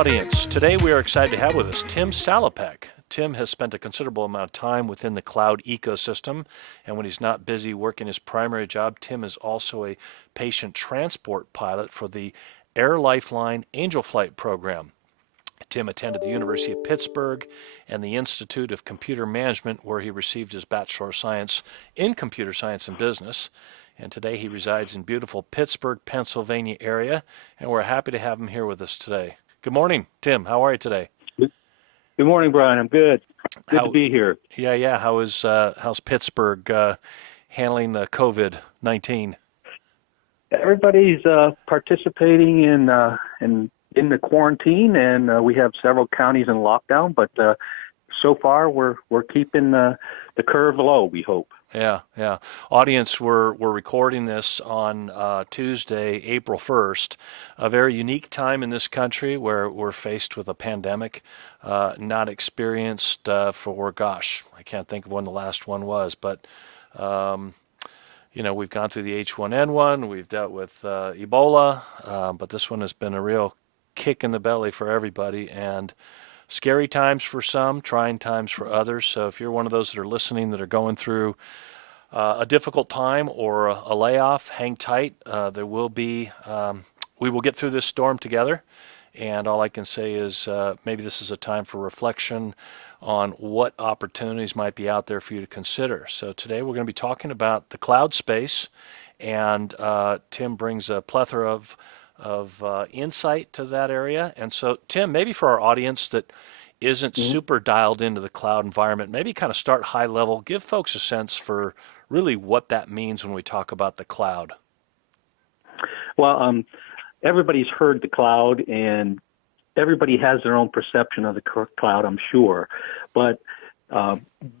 audience. Today we are excited to have with us Tim Salapek. Tim has spent a considerable amount of time within the cloud ecosystem, and when he's not busy working his primary job, Tim is also a patient transport pilot for the Air Lifeline Angel Flight program. Tim attended the University of Pittsburgh and the Institute of Computer Management, where he received his Bachelor of Science in Computer Science and Business. And today he resides in beautiful Pittsburgh, Pennsylvania area, and we're happy to have him here with us today. Good morning, Tim. How are you today? Good morning, Brian. I'm good. Good to be here. Yeah. How's Pittsburgh handling the COVID-19? Everybody's participating in the quarantine, and we have several counties in lockdown. But so far, we're keeping the curve low, we hope. Yeah. Audience, we're recording this on Tuesday, April 1st, a very unique time in this country where we're faced with a pandemic not experienced for, I can't think of when the last one was, but, we've gone through the H1N1, we've dealt with Ebola, but this one has been a real kick in the belly for everybody, and scary times for some, trying times for others. So if you're one of those that are listening that are going through a difficult time or a layoff, hang tight. We will get through this storm together. And all I can say is maybe this is a time for reflection on what opportunities might be out there for you to consider. So today we're going to be talking about the cloud space, and Tim brings a plethora of insight to that area. And so, Tim, maybe for our audience that isn't super dialed into the cloud environment, maybe kind of start high level, give folks a sense for really what that means when we talk about the cloud. Well, everybody's heard the cloud, and everybody has their own perception of the cloud, I'm sure. But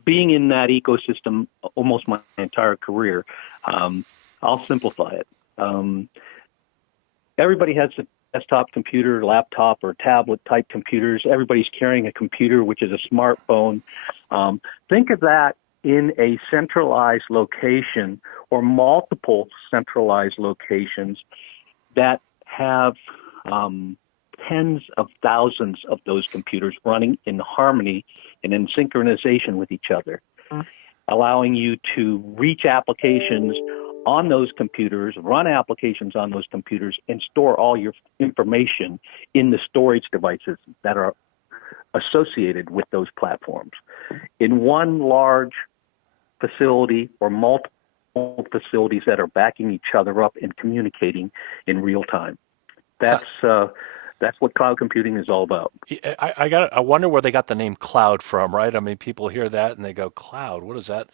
being in that ecosystem almost my entire career, I'll simplify it. Everybody has a desktop computer, laptop, or tablet type computers. Everybody's carrying a computer, which is a smartphone. Think of that in a centralized location or multiple centralized locations that have tens of thousands of those computers running in harmony and in synchronization with each other, allowing you to reach applications on those computers, run applications on those computers, and store all your information in the storage devices that are associated with those platforms in one large facility or multiple facilities that are backing each other up and communicating in real time. That's what cloud computing is all about. I wonder where they got the name cloud from, right? I mean, people hear that and they go, cloud, what does that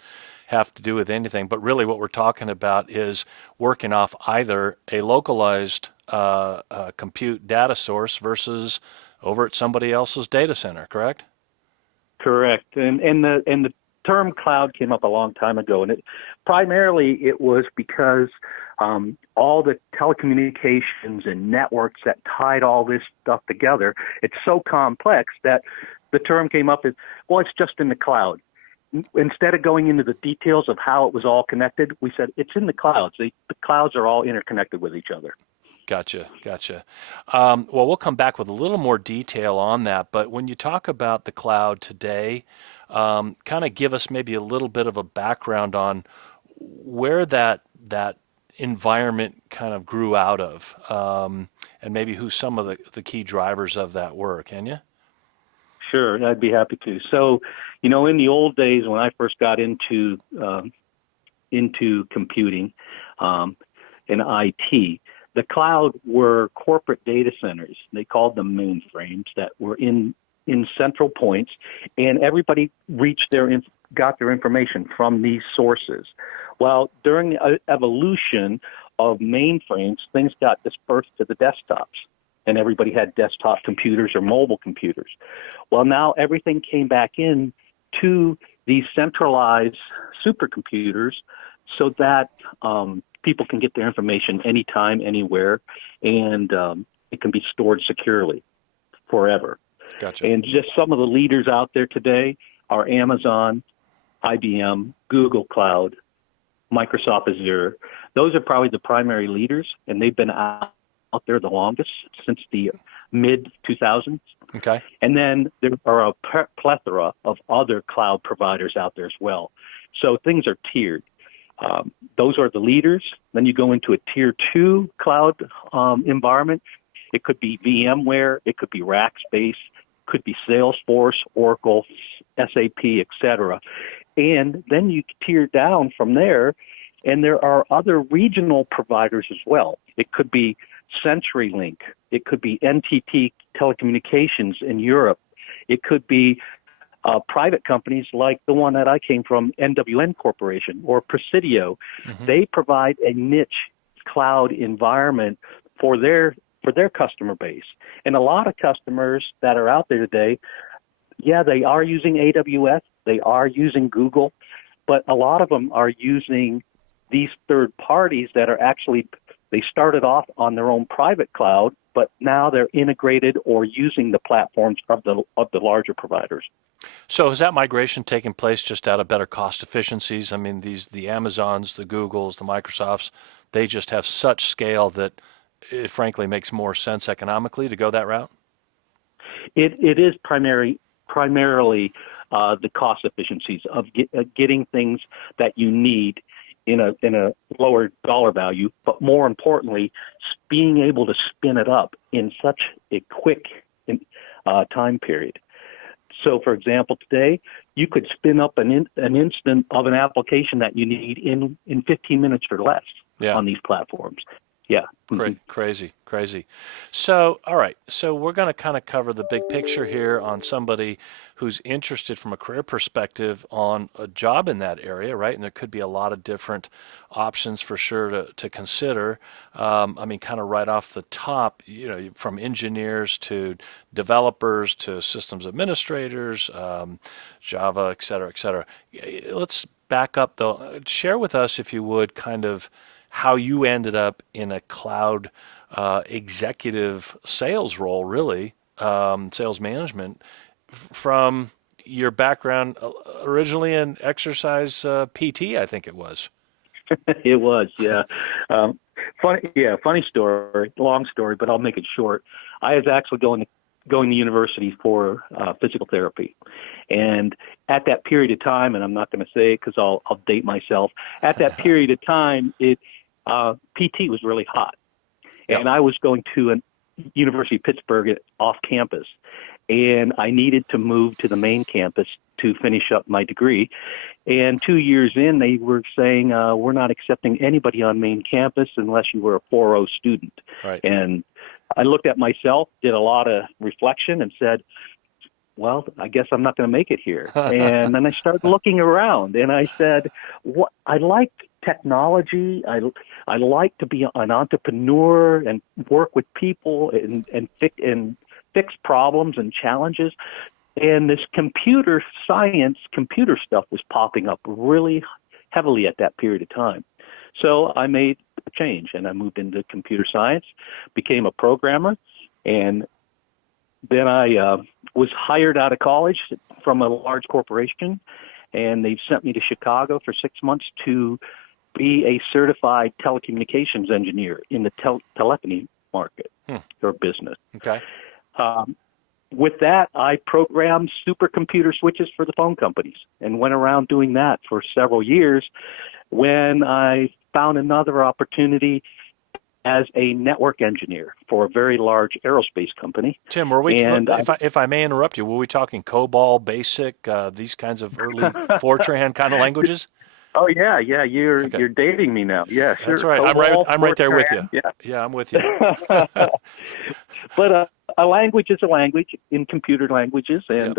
have to do with anything? But really what we're talking about is working off either a localized compute data source versus over at somebody else's data center, correct? Correct. And the term cloud came up a long time ago, and it was because all the telecommunications and networks that tied all this stuff together, it's so complex that the term came up as, well, it's just in the cloud. Instead of going into the details of how it was all connected, we said it's in the clouds. The clouds are all interconnected with each other. Gotcha. Well, we'll come back with a little more detail on that. But when you talk about the cloud today, kind of give us maybe a little bit of a background on where that environment kind of grew out of, and maybe who some of the key drivers of that were. Can you? Sure, I'd be happy to. So, in the old days when I first got into computing and IT, the cloud were corporate data centers. They called them mainframes that were in central points, and everybody got their information from these sources. Well, during the evolution of mainframes, things got dispersed to the desktops, and everybody had desktop computers or mobile computers. Well, now everything came back in to these centralized supercomputers so that people can get their information anytime, anywhere, and it can be stored securely forever. Gotcha. And just some of the leaders out there today are Amazon, IBM, Google Cloud, Microsoft Azure. Those are probably the primary leaders, and they've been out there the longest since the mid 2000s. Okay. And then there are a plethora of other cloud providers out there as well. So things are tiered. Those are the leaders. Then you go into a tier 2 cloud environment. It could be VMware, it could be Rackspace, could be Salesforce, Oracle, SAP, etc. And then you tier down from there, and there are other regional providers as well. It could be CenturyLink. It could be NTT Telecommunications in Europe. It could be private companies like the one that I came from, NWN Corporation or Presidio. Mm-hmm. They provide a niche cloud environment for their customer base. And a lot of customers that are out there today, yeah, they are using AWS, they are using Google, but a lot of them are using these third parties that are actually, they started off on their own private cloud, but now they're integrated or using the platforms of the larger providers. So has that migration taken place just out of better cost efficiencies? I mean, the Amazons, the Googles, the Microsofts, they just have such scale that it frankly makes more sense economically to go that route? It is primarily the cost efficiencies of getting things that you need in a lower dollar value, but more importantly, being able to spin it up in such a quick time period. So, for example, today you could spin up an instant of an application that you need in 15 minutes or less on these platforms. Yeah. Crazy. So, all right. So we're going to kind of cover the big picture here on somebody who's interested from a career perspective on a job in that area, right? And there could be a lot of different options for sure to consider. I mean, kind of right off the top, from engineers to developers to systems administrators, Java, et cetera, et cetera. Let's back up, though. Share with us, if you would, kind of how you ended up in a cloud executive sales role, really, sales management, from your background originally in exercise PT, I think it was. It was, yeah. Funny story, long story, but I'll make it short. I was actually going to university for physical therapy. And at that period of time, and I'm not going to say it because I'll date myself, at that period of time, PT was really hot. Yep. And I was going to a University of Pittsburgh off campus, and I needed to move to the main campus to finish up my degree. And 2 years in, they were saying, we're not accepting anybody on main campus unless you were a 4.0 student. Right. And I looked at myself, did a lot of reflection, and said, well, I guess I'm not going to make it here. And then I started looking around, and I said, "What? I like technology. I like to be an entrepreneur and work with people and fix problems and challenges." And this computer science, computer stuff was popping up really heavily at that period of time. So I made a change, and I moved into computer science, became a programmer, and then I was hired out of college from a large corporation, and they sent me to Chicago for 6 months to be a certified telecommunications engineer in the telephony market or business. Okay. With that, I programmed supercomputer switches for the phone companies and went around doing that for several years when I found another opportunity as a network engineer for a very large aerospace company. Tim, were we? If I may interrupt you, were we talking COBOL, BASIC, these kinds of early Fortran kind of languages? Oh yeah. You're dating me now. Yeah, sure. That's right. COBOL, I'm right there with Fortran, you. Yeah, I'm with you. But a language is a language in computer languages, and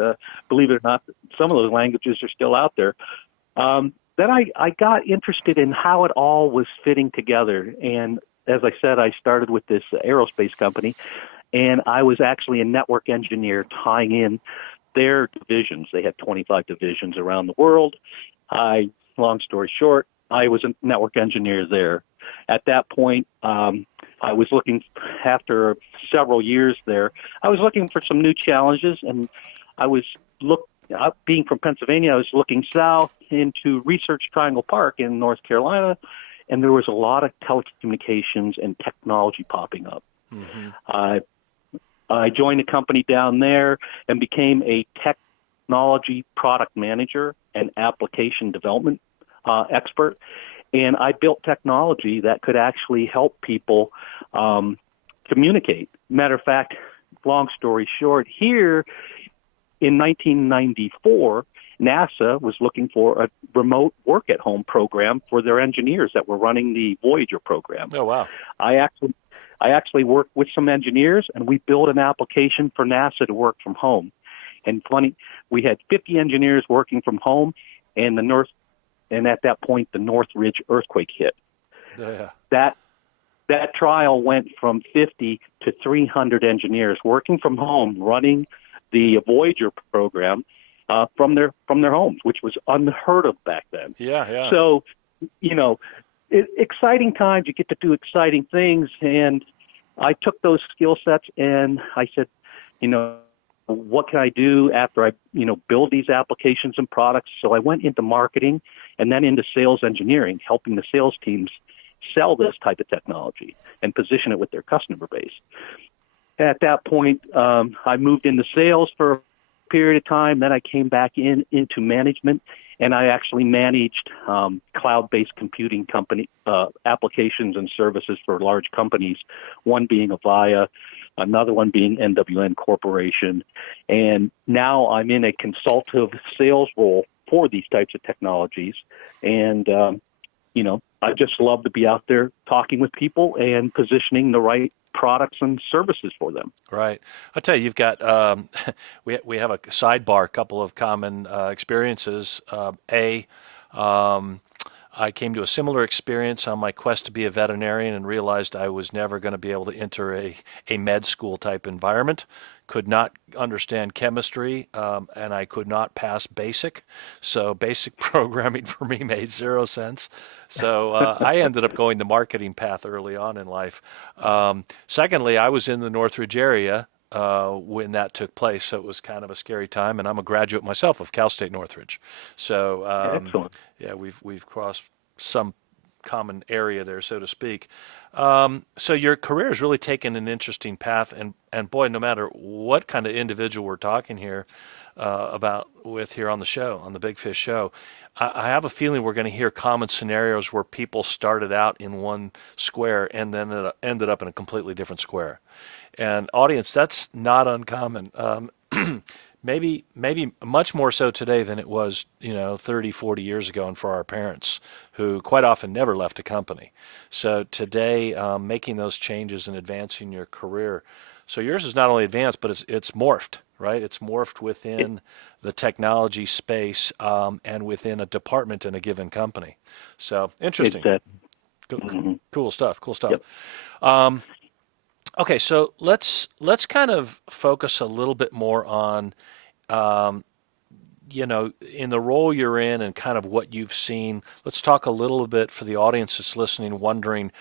believe it or not, some of those languages are still out there. Then I got interested in how it all was fitting together, and as I said, I started with this aerospace company, and I was actually a network engineer tying in their divisions. They had 25 divisions around the world. Long story short, I was a network engineer there. At that point, I was looking, after several years there, I was looking for some new challenges, and I was being from Pennsylvania, I was looking south into Research Triangle Park in North Carolina, and there was a lot of telecommunications and technology popping up. Mm-hmm. I joined a company down there and became a technology product manager and application development expert. And I built technology that could actually help people communicate. Matter of fact, long story short, here in 1994, NASA was looking for a remote work-at-home program for their engineers that were running the Voyager program. Oh, wow. I actually worked with some engineers, and we built an application for NASA to work from home. And funny, we had 50 engineers working from home, and at that point, the Northridge earthquake hit. Yeah. That trial went from 50 to 300 engineers working from home, running the Voyager program from their homes, which was unheard of back then. Yeah. So, exciting times. You get to do exciting things, and I took those skill sets and I said, what can I do after I, build these applications and products? So I went into marketing and then into sales engineering, helping the sales teams sell this type of technology and position it with their customer base. At that point, I moved into sales for a period of time. Then I came back into management, and I actually managed cloud-based computing company applications and services for large companies, one being Avaya, another one being NWN Corporation. And now I'm in a consultative sales role for these types of technologies. And, I just love to be out there talking with people and positioning the right products and services for them. Right. I'll tell you, you've got, we have a sidebar, a couple of common experiences. I came to a similar experience on my quest to be a veterinarian and realized I was never going to be able to enter a med school type environment, could not understand chemistry, and I could not pass basic. So basic programming for me made zero sense. So I ended up going the marketing path early on in life. Secondly, I was in the Northridge area when that took place, so it was kind of a scary time. And I'm a graduate myself of Cal State Northridge, so Excellent. yeah, we've crossed some common area there, so to speak. So your career has really taken an interesting path, and boy, no matter what kind of individual we're talking here about with here on the show, on the Big Fish Show, I have a feeling we're going to hear common scenarios where people started out in one square and then it ended up in a completely different square. And audience, that's not uncommon. Maybe much more so today than it was, 30, 40 years ago, and for our parents who quite often never left a company. So today, making those changes and advancing your career. So yours is not only advanced, but it's morphed, right? It's morphed within the technology space and within a department in a given company. So interesting. Cool stuff. Yep. Okay, so let's kind of focus a little bit more on, in the role you're in and kind of what you've seen. Let's talk a little bit for the audience that's listening, wondering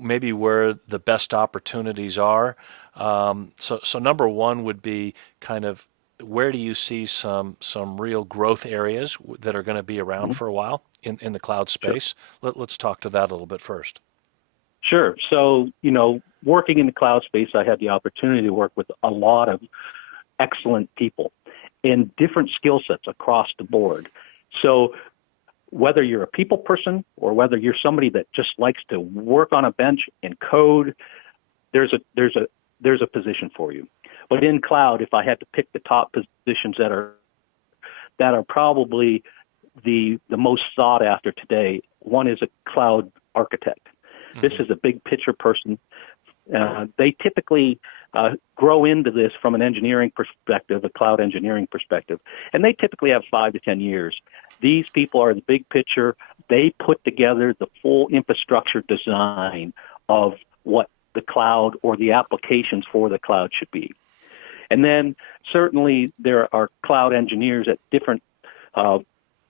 maybe where the best opportunities are. So number one would be kind of where do you see some real growth areas that are going to be around for a while in the cloud space? Sure. Let's talk to that a little bit first. Sure. So, working in the cloud space, I had the opportunity to work with a lot of excellent people in different skill sets across the board. So whether you're a people person or whether you're somebody that just likes to work on a bench and code, there's a position for you. But in cloud, if I had to pick the top positions that are probably the most sought after today, one is a cloud architect. This is a big picture person. They typically grow into this from an engineering perspective, a cloud engineering perspective, and they typically have 5 to 10 years. These people are the big picture. They put together the full infrastructure design of what the cloud or the applications for the cloud should be. And then certainly there are cloud engineers at different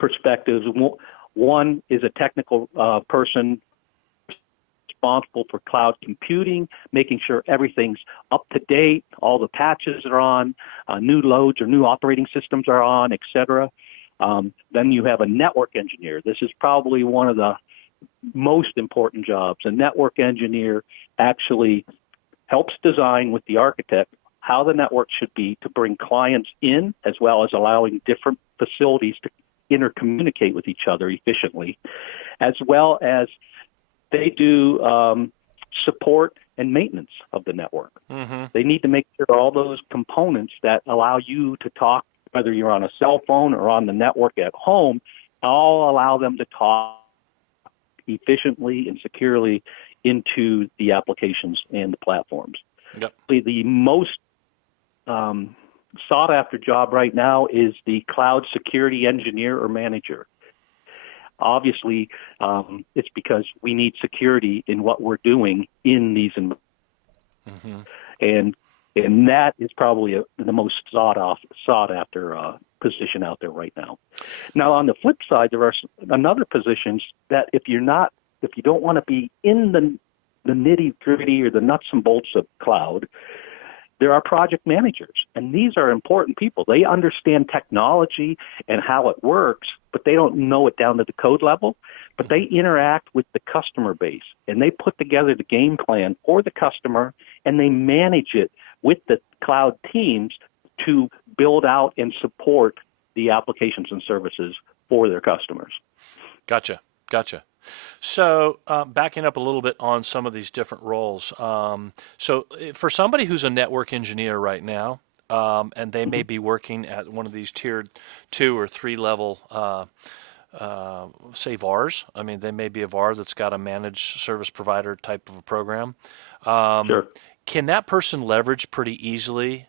perspectives. One is a technical person responsible for cloud computing, making sure everything's up to date, all the patches are on, new loads or new operating systems are on, et cetera. Then you have a network engineer. This is probably one of the most important jobs. A network engineer actually helps design with the architect how the network should be to bring clients in, as well as allowing different facilities to intercommunicate with each other efficiently, as well as they do support and maintenance of the network. Mm-hmm. They need to make sure all those components that allow you to talk, whether you're on a cell phone or on the network at home, all allow them to talk efficiently and securely into the applications and the platforms. Yep. The most sought after job right now is the cloud security engineer or manager. Obviously, it's because we need security in what we're doing in these environments. Mm-hmm. And that is probably the most sought after position out there right now. Now, on the flip side, there are another positions that if you don't want to be in the nitty gritty or the nuts and bolts of cloud, there are project managers, and these are important people. They understand technology and how it works, but they don't know it down to the code level. But they interact with the customer base, and they put together the game plan for the customer, and they manage it with the cloud teams to build out and support the applications and services for their customers. Gotcha. So backing up a little bit on some of these different roles. So for somebody who's a network engineer right now, and they may be working at one of these tier 2 or 3 level, say VARs. I mean, they may be a VAR that's got a managed service provider type of a program. Sure. Can that person leverage pretty easily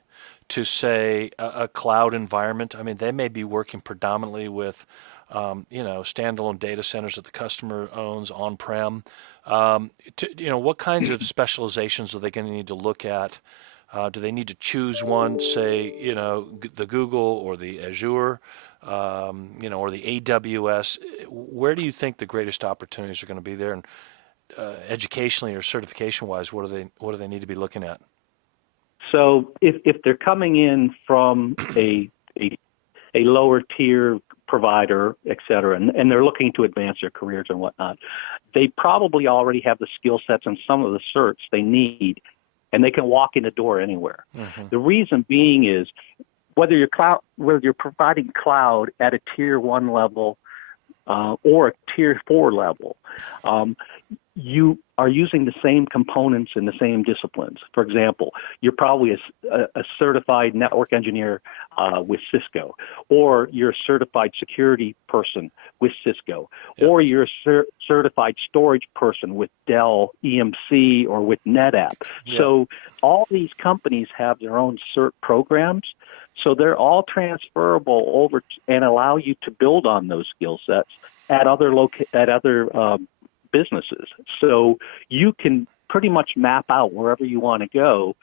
to, say, a cloud environment? I mean, they may be working predominantly with standalone data centers that the customer owns on-prem. What kinds of specializations are they going to need to look at? Do they need to choose one, say, the Google or the Azure, or the AWS? Where do you think the greatest opportunities are going to be there? And educationally or certification-wise, what do they need to be looking at? So if they're coming in from a lower tier provider, et cetera, and they're looking to advance their careers and whatnot, they probably already have the skill sets and some of the certs they need, and they can walk in the door anywhere. Mm-hmm. The reason being is whether you're providing cloud at a tier 1 level or a tier 4 level, you are using the same components in the same disciplines. For example, you're probably a certified network engineer with Cisco, or you're a certified security person with Cisco, or you're a certified storage person with Dell EMC or with NetApp. Yeah. So all these companies have their own cert programs, so they're all transferable over and allow you to build on those skill sets at other businesses. So you can pretty much map out wherever you want to go,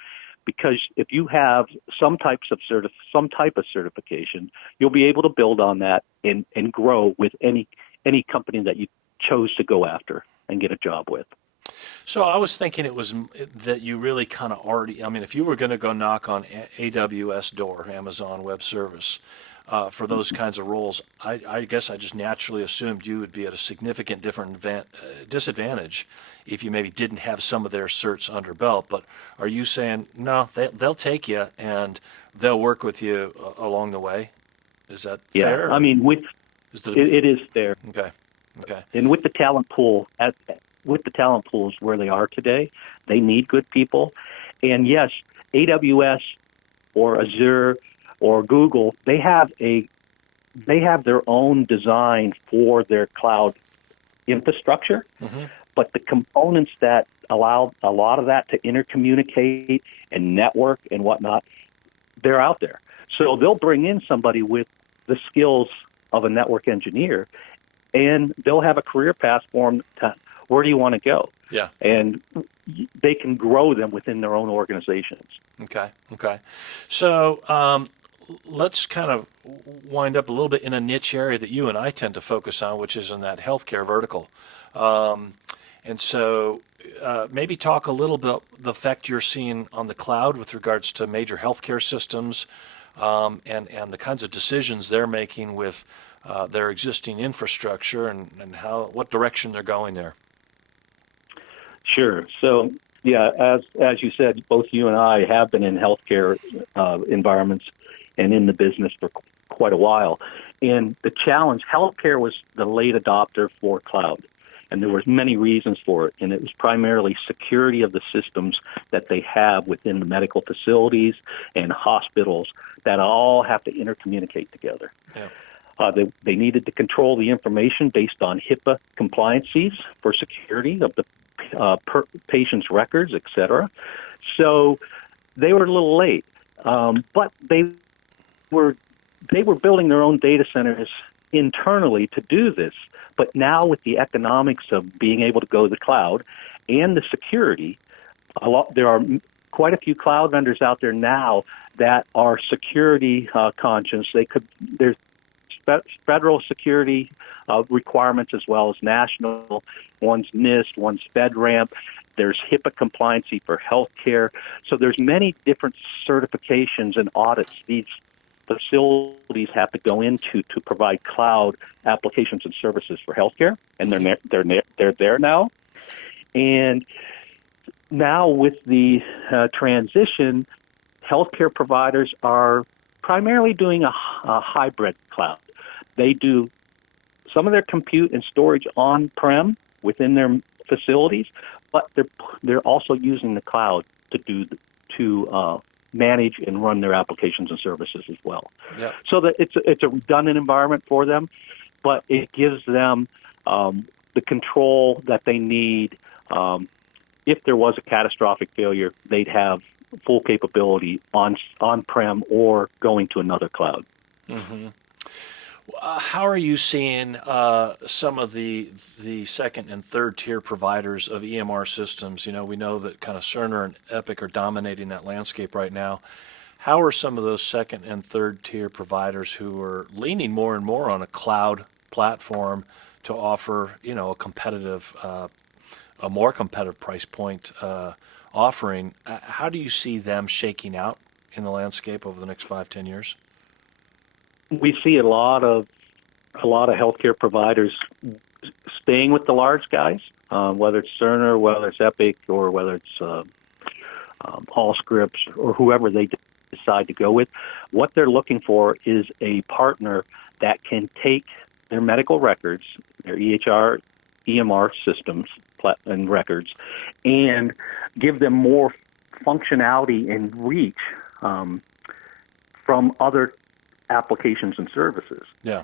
because if you have some type of certification, you'll be able to build on that and grow with any company that you chose to go after and get a job with. So I was thinking it was that you really kind of already, I mean, if you were going to go knock on AWS door, Amazon Web Service, for those kinds of roles, I guess I just naturally assumed you would be at a significant different disadvantage if you maybe didn't have some of their certs under belt. But are you saying, no, they'll take you and they'll work with you along the way? Is that fair? Yeah, I mean, it is fair. Okay. And with the talent pool, with the talent pools where they are today, they need good people. And yes, AWS or Azure or Google, they have their own design for their cloud infrastructure, but the components that allow a lot of that to intercommunicate and network and whatnot, they're out there. So they'll bring in somebody with the skills of a network engineer, and they'll have a career path for them to where do you want to go? Yeah. And they can grow them within their own organizations. Okay. So let's kind of wind up a little bit in a niche area that you and I tend to focus on, which is in that healthcare vertical. And so maybe talk a little bit the effect you're seeing on the cloud with regards to major healthcare systems and the kinds of decisions they're making with their existing infrastructure and what direction they're going there. Sure. So Yeah, as you said, both you and I have been in healthcare environments and in the business for quite a while. And the challenge, healthcare was the late adopter for cloud, and there was many reasons for it. And it was primarily security of the systems that they have within the medical facilities and hospitals that all have to intercommunicate together. Yeah. They needed to control the information based on HIPAA compliances for security of the patient's records, et cetera. So they were a little late, but they were building their own data centers internally to do this. But now with the economics of being able to go to the cloud and the security, there are quite a few cloud vendors out there now that are security conscious. There's federal security requirements as well as national. One's NIST, one's FedRAMP. There's HIPAA compliancy for healthcare. So there's many different certifications and audits these facilities have to go into to provide cloud applications and services for healthcare, and they're there now. And now with the transition, healthcare providers are primarily doing a hybrid cloud. They do some of their compute and storage on-prem within their facilities, but they're also using the cloud to manage and run their applications and services as well. Yep. So that it's a redundant environment for them, but it gives them the control that they need. If there was a catastrophic failure, they'd have full capability on-prem or going to another cloud. Mm-hmm. How are you seeing some of the second and third tier providers of EMR systems? You know, we know that kind of Cerner and Epic are dominating that landscape right now. How are some of those second and third tier providers who are leaning more and more on a cloud platform to offer, you know, a more competitive price point offering? How do you see them shaking out in the landscape over the next 5-10 years? We see a lot of healthcare providers staying with the large guys, whether it's Cerner, whether it's Epic, or whether it's Allscripts, or whoever they decide to go with. What they're looking for is a partner that can take their medical records, their EHR, EMR systems and records, and give them more functionality and reach from other applications and services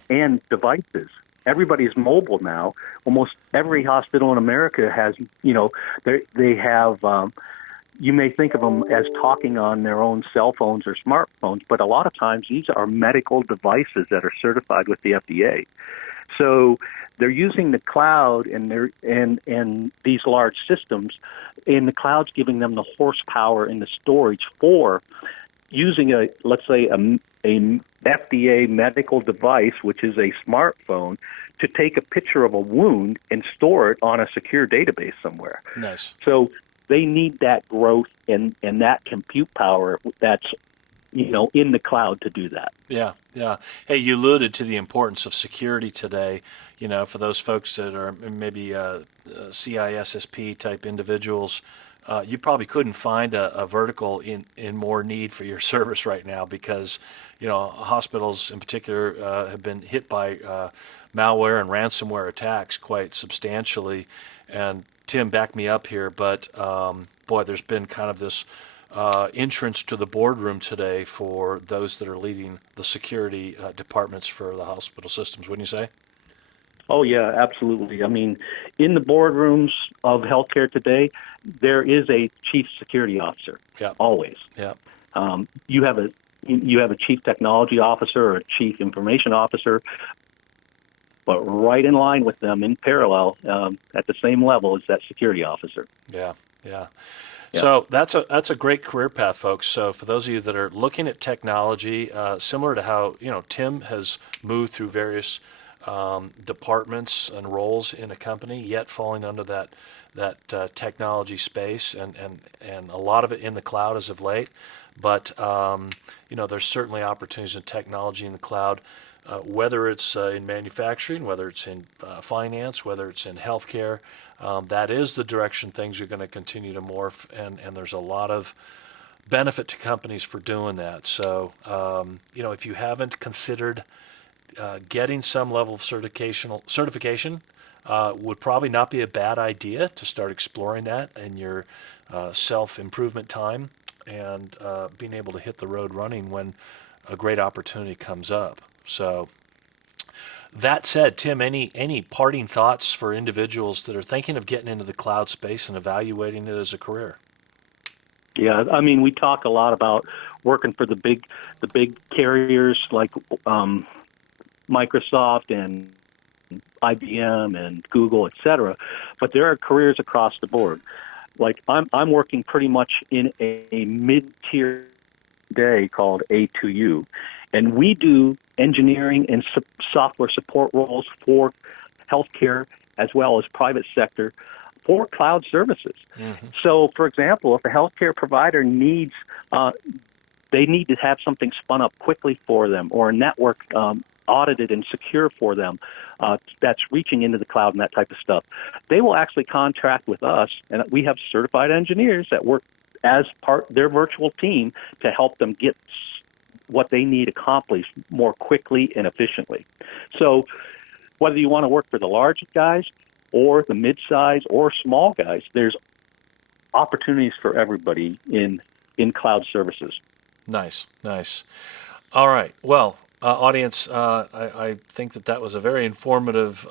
and devices. Everybody's mobile now. Almost every hospital in America has, you know, they have, you may think of them as talking on their own cell phones or smartphones, but a lot of times these are medical devices that are certified with the FDA. So they're using the cloud and these large systems, and the cloud's giving them the horsepower and the storage for using let's say a FDA medical device, which is a smartphone, to take a picture of a wound and store it on a secure database somewhere. Nice. So they need that growth and that compute power that's, you know, in the cloud to do that. Yeah, yeah. Hey, you alluded to the importance of security today. You know, for those folks that are maybe CISSP type individuals, you probably couldn't find a vertical in more need for your service right now because, you know, hospitals in particular have been hit by malware and ransomware attacks quite substantially. And Tim, back me up here, but boy, there's been kind of this entrance to the boardroom today for those that are leading the security departments for the hospital systems, wouldn't you say? Oh, yeah, absolutely. I mean, in the boardrooms of healthcare today, there is a chief security officer. Yeah. Always. Yeah. You have a chief technology officer or a chief information officer, but right in line with them in parallel at the same level is that security officer. Yeah. Yeah. Yeah. So that's a great career path, folks. So for those of you that are looking at technology, similar to how, you know, Tim has moved through various departments and roles in a company, yet falling under that technology space, and a lot of it in the cloud as of late. But you know, there's certainly opportunities in technology in the cloud. whether it's in manufacturing, whether it's in finance, whether it's in healthcare. That is the direction things are going to continue to morph, and there's a lot of benefit to companies for doing that. So, if you haven't considered getting some level of certification, would probably not be a bad idea to start exploring that in your self-improvement time and being able to hit the road running when a great opportunity comes up. So that said, Tim, any parting thoughts for individuals that are thinking of getting into the cloud space and evaluating it as a career? Yeah, I mean, we talk a lot about working for the big carriers like Microsoft and IBM and Google, et cetera, but there are careers across the board. Like I'm working pretty much in a mid-tier day called A2U, and we do engineering and software support roles for healthcare as well as private sector for cloud services. Mm-hmm. So, for example, if a healthcare provider needs, they need to have something spun up quickly for them, or a network audited and secure for them that's reaching into the cloud and that type of stuff, they will actually contract with us, and we have certified engineers that work as part of their virtual team to help them get what they need accomplished more quickly and efficiently. So whether you want to work for the large guys or the mid-size or small guys, there's opportunities for everybody in cloud services. Nice. All right. Well, audience, I think that was a very informative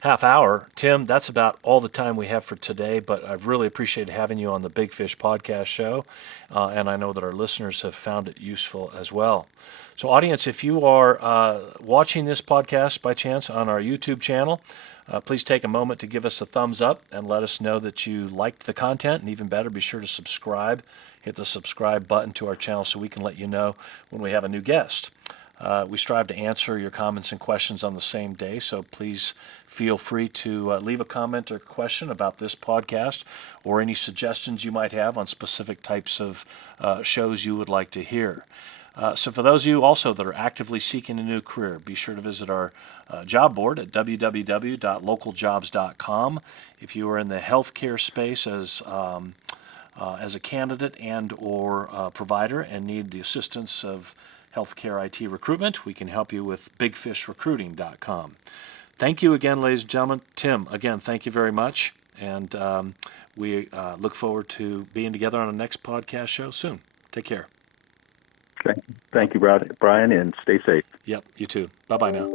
half hour. Tim, that's about all the time we have for today, but I've really appreciated having you on the Big Fish podcast show, and I know that our listeners have found it useful as well. So, audience, if you are watching this podcast by chance on our YouTube channel, please take a moment to give us a thumbs up and let us know that you liked the content, and even better, be sure to subscribe. Hit the subscribe button to our channel so we can let you know when we have a new guest. We strive to answer your comments and questions on the same day, so please feel free to leave a comment or question about this podcast or any suggestions you might have on specific types of shows you would like to hear. So for those of you also that are actively seeking a new career, be sure to visit our job board at www.LocalJobs.com. If you are in the healthcare space as a candidate and or provider and need the assistance of healthcare IT recruitment, we can help you with bigfishrecruiting.com. Thank you again, ladies and gentlemen. Tim, again, thank you very much. And we look forward to being together on the next podcast show soon. Take care. Thank you, Brian, and stay safe. Yep, you too. Bye-bye now.